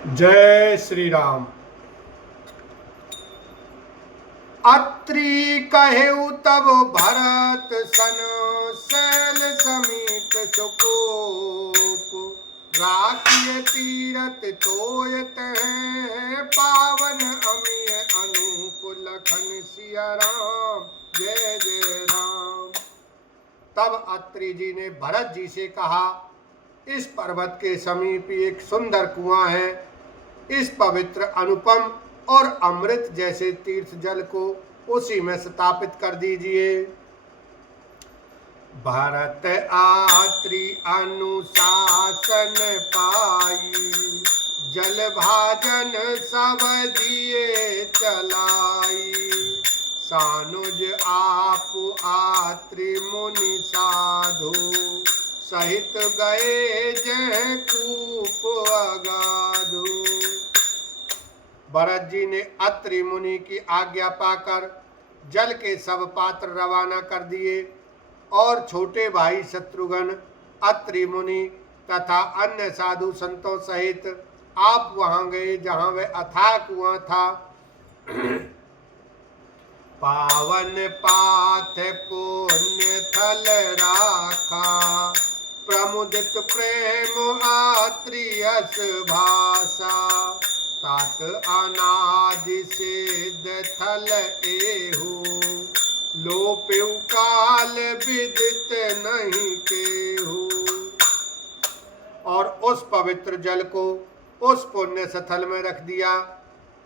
जय श्री राम। अत्रि कहेउ तब भरत सन, शैल समीप सुकोप। राखिय तीरथ तोयत हैं, पावन अमिय अनूप। लखन सिया राम जय जय राम। तब अत्रि जी ने भरत जी से कहा, इस पर्वत के समीप एक सुंदर कुआं है। इस पवित्र अनुपम और अमृत जैसे तीर्थ जल को उसी में स्थापित कर दीजिए। भरत आत्रि अनुशासन पाई, जल भाजन सब दिए चलाई। सानुज आप आत्रि मुनि साधु, सहित गए जह कूप अगाधु। भरत जी ने अत्रि मुनि की आज्ञा पाकर जल के सब पात्र रवाना कर दिए और छोटे भाई शत्रुघ्न, अत्रि मुनि तथा अन्य साधु संतों सहित आप वहां गए जहां वह अथाह कुआं था। पावन पाथ पुण्य थल राखा, प्रमुदित प्रेम आत्रि यश भाषा। तात अनादि सिद्ध थल एहु, लोप्यु काल विदित नहीं केहु। और उस पवित्र जल को उस पुण्य स्थल में रख दिया।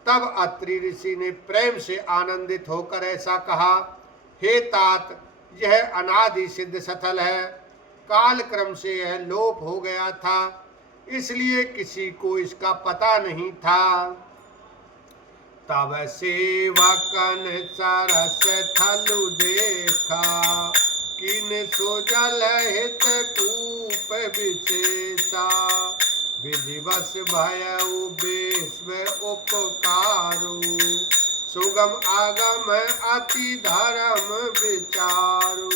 तब अत्रि ऋषि ने प्रेम से आनंदित होकर ऐसा कहा, हे तात, यह अनादि सिद्ध स्थल है। काल क्रम से यह लोप हो गया था, इसलिए किसी को इसका पता नहीं था। तब सेवकन सरस थलु देखा, किन सुजल हित कूप विशेषा। विधिवश भयउ विश्व उपकारु, सुगम आगम अति धर्म विचारु।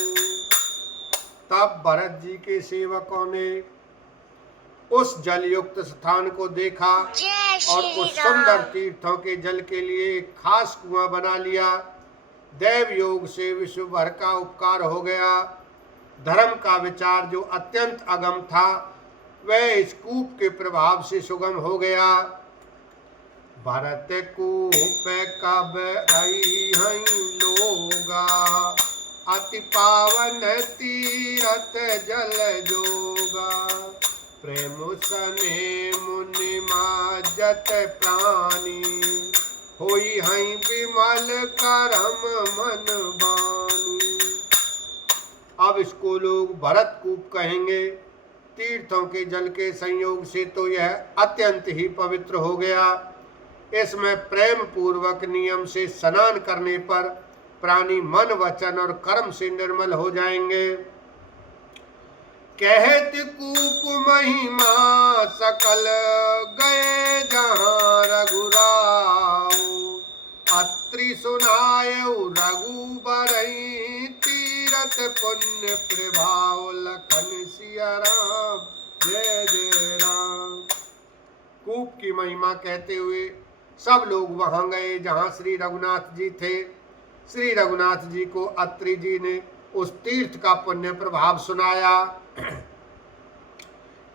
तब भरत जी के सेवकों ने उस जलयुक्त स्थान को देखा और उस सुंदर तीर्थों के जल के लिए एक खास कुआं बना लिया। देव योग से विश्व भर का उपकार हो गया। धर्म का विचार जो अत्यंत अगम था, वह इस कूप के प्रभाव से सुगम हो गया। भरत कूप कब आई हई लोगा, अति पावन तीरथ जल जोगा। प्रेम सने मुनि माजत प्राणी, होई हई विमल करम मन बानी। अब इसको लोग भरत कूप कहेंगे। तीर्थों के जल के संयोग से तो यह अत्यंत ही पवित्र हो गया। इसमें प्रेम पूर्वक नियम से स्नान करने पर प्राणी मन वचन और कर्म से निर्मल हो जाएंगे। कहत कूप महिमा सकल, गए जहां रघुराव। अत्रि सुनायउ रघुबरई, तीरथ पुण्य प्रभाव। लखन सिया राम जय जय राम। कूप की महिमा कहते हुए सब लोग वहां गए जहां श्री रघुनाथ जी थे। श्री रघुनाथ जी को अत्रि जी ने उस तीर्थ का पुण्य प्रभाव सुनाया।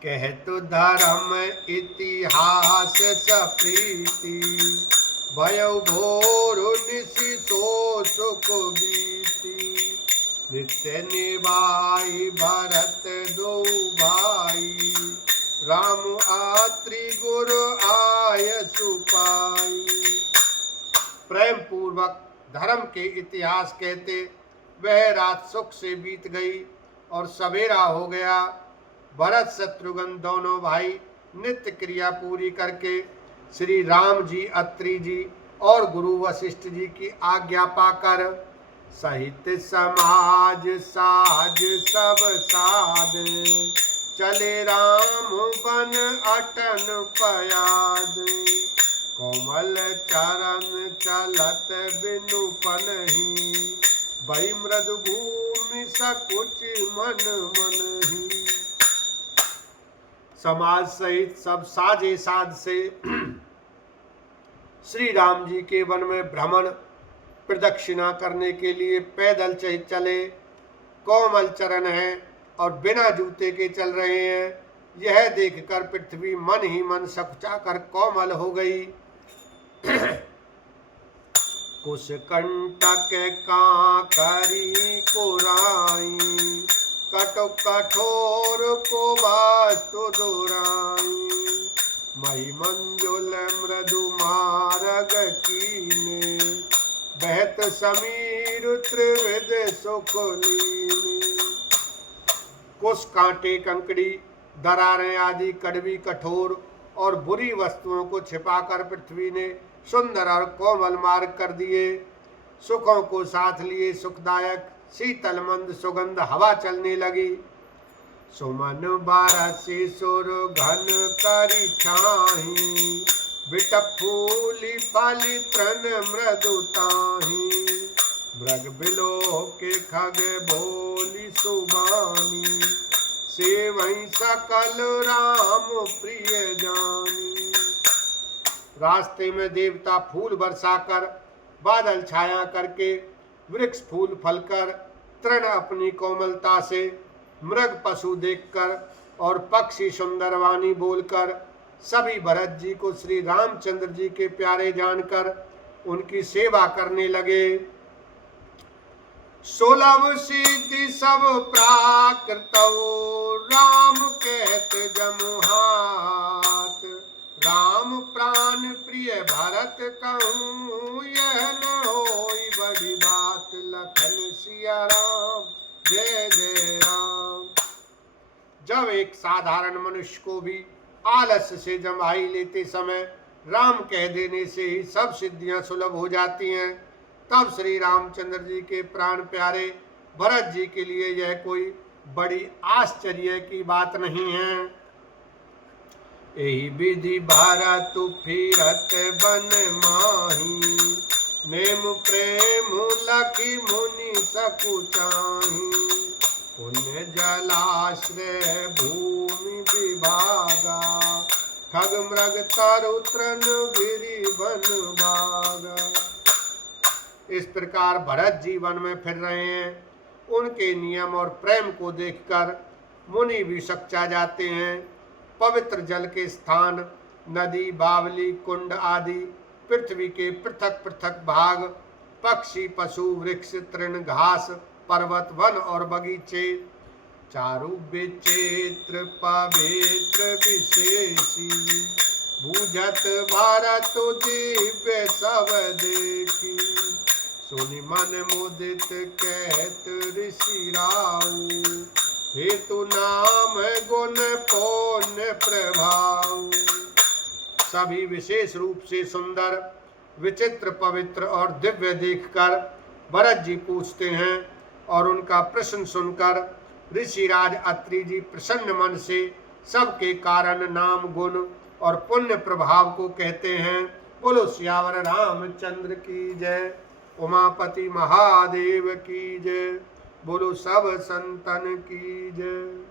कहतु धर्म इतिहास सप्रीति, भयउ भोरु निशि सो सुख बीती। नित्य निभाई भरत दो भाई, राम आत्रि गुरु आय सुपाई। प्रेम पूर्वक धर्म के इतिहास कहते वह रात सुख से बीत गई और सवेरा हो गया। भरत शत्रुघ्न दोनों भाई नित्य क्रिया पूरी करके श्री राम जी, अत्रि जी और गुरु वशिष्ठ जी की आज्ञा पाकर सहित समाज साज सब साध, चले राम बन अटन पयाद। कोमल चरण चलत बिनु पनहि, भई मृदु भूमि सकुच मन मनहि। समाज सहित सब साजे साध से श्री राम जी के वन में भ्रमण प्रदक्षिणा करने के लिए पैदल चले, कोमल चरण है और बिना जूते के चल रहे हैं। यह देखकर पृथ्वी मन ही मन सकुचाकर कोमल हो गई। कुश कंटक कांकरी कोराई, कटु कठोर को वास्तु दुराई, मही मंजुल मृदु मार्ग कीने, बहत समीर त्रिविध सुख लीने। कुश कांटे कंकड़ी दरारें आदि कड़वी कठोर और बुरी वस्तुओं को छिपाकर पृथ्वी ने सुंदर और कोमल मार्ग कर दिए। सुखों को साथ लिए सुखदायक शीतल मंद सुगंध हवा चलने लगी। सुमन बारसी सुर घन करी छाही, बिटप फूली फाली तृण मृदु ताही, मृग बिलो के खग भोली सुबानी, से वही सकल राम प्रिय जानी। रास्ते में देवता फूल बरसाकर, बादल छाया करके, वृक्ष फूल फलकर, तृण अपनी कोमलता से, मृग पशु देखकर और पक्षी सुंदर वाणी बोलकर सभी भरत जी को श्री रामचंद्र जी के प्यारे जानकर उनकी सेवा करने लगे। सुलभ सिद्धि सब प्राकृत, राम कहत जमुहात, राम प्राण प्रिय भरत कहूँ, यह न होई बड़ी बात, लखन सिया राम जय जय राम। जब एक साधारण मनुष्य को भी आलस्य से जमाई लेते समय राम कह देने से ही सब सिद्धियां सुलभ हो जाती हैं, तब श्री रामचंद्र जी के प्राण प्यारे भरत जी के लिए यह कोई बड़ी आश्चर्य की बात नहीं है। यही विधि भारत फिरत बन माही, नेम प्रेम लखी मुनि सकुचाही, पुण्य जलाश्रय भूमि विभागा, खग मृग तरु तृण गिरि वन बागा। इस प्रकार भरत जी वन में फिर रहे हैं। उनके नियम और प्रेम को देखकर मुनि भी सकचा जाते हैं। पवित्र जल के स्थान, नदी, बावली, कुंड आदि, पृथ्वी के पृथक पृथक भाग, पक्षी, पशु, वृक्ष, तृण, घास, पर्वत, वन और बगीचे, चारु विचित्र पवित्र विशेषी, बूझत भारत दिव्य सब देखी, सुनि मन मुदित कहत ऋषि राऊ, हेतु नाम गुण पुण्य प्रभाव। सभी विशेष रूप से सुंदर, विचित्र, पवित्र और दिव्य देखकर भरत जी पूछते हैं और उनका प्रश्न सुनकर ऋषिराज अत्रि जी प्रसन्न मन से सबके कारण, नाम, गुण और पुण्य प्रभाव को कहते हैं। बोलो सियावर रामचंद्र की जय, उमापति महादेव की जय, बोलो सब संतन की जय।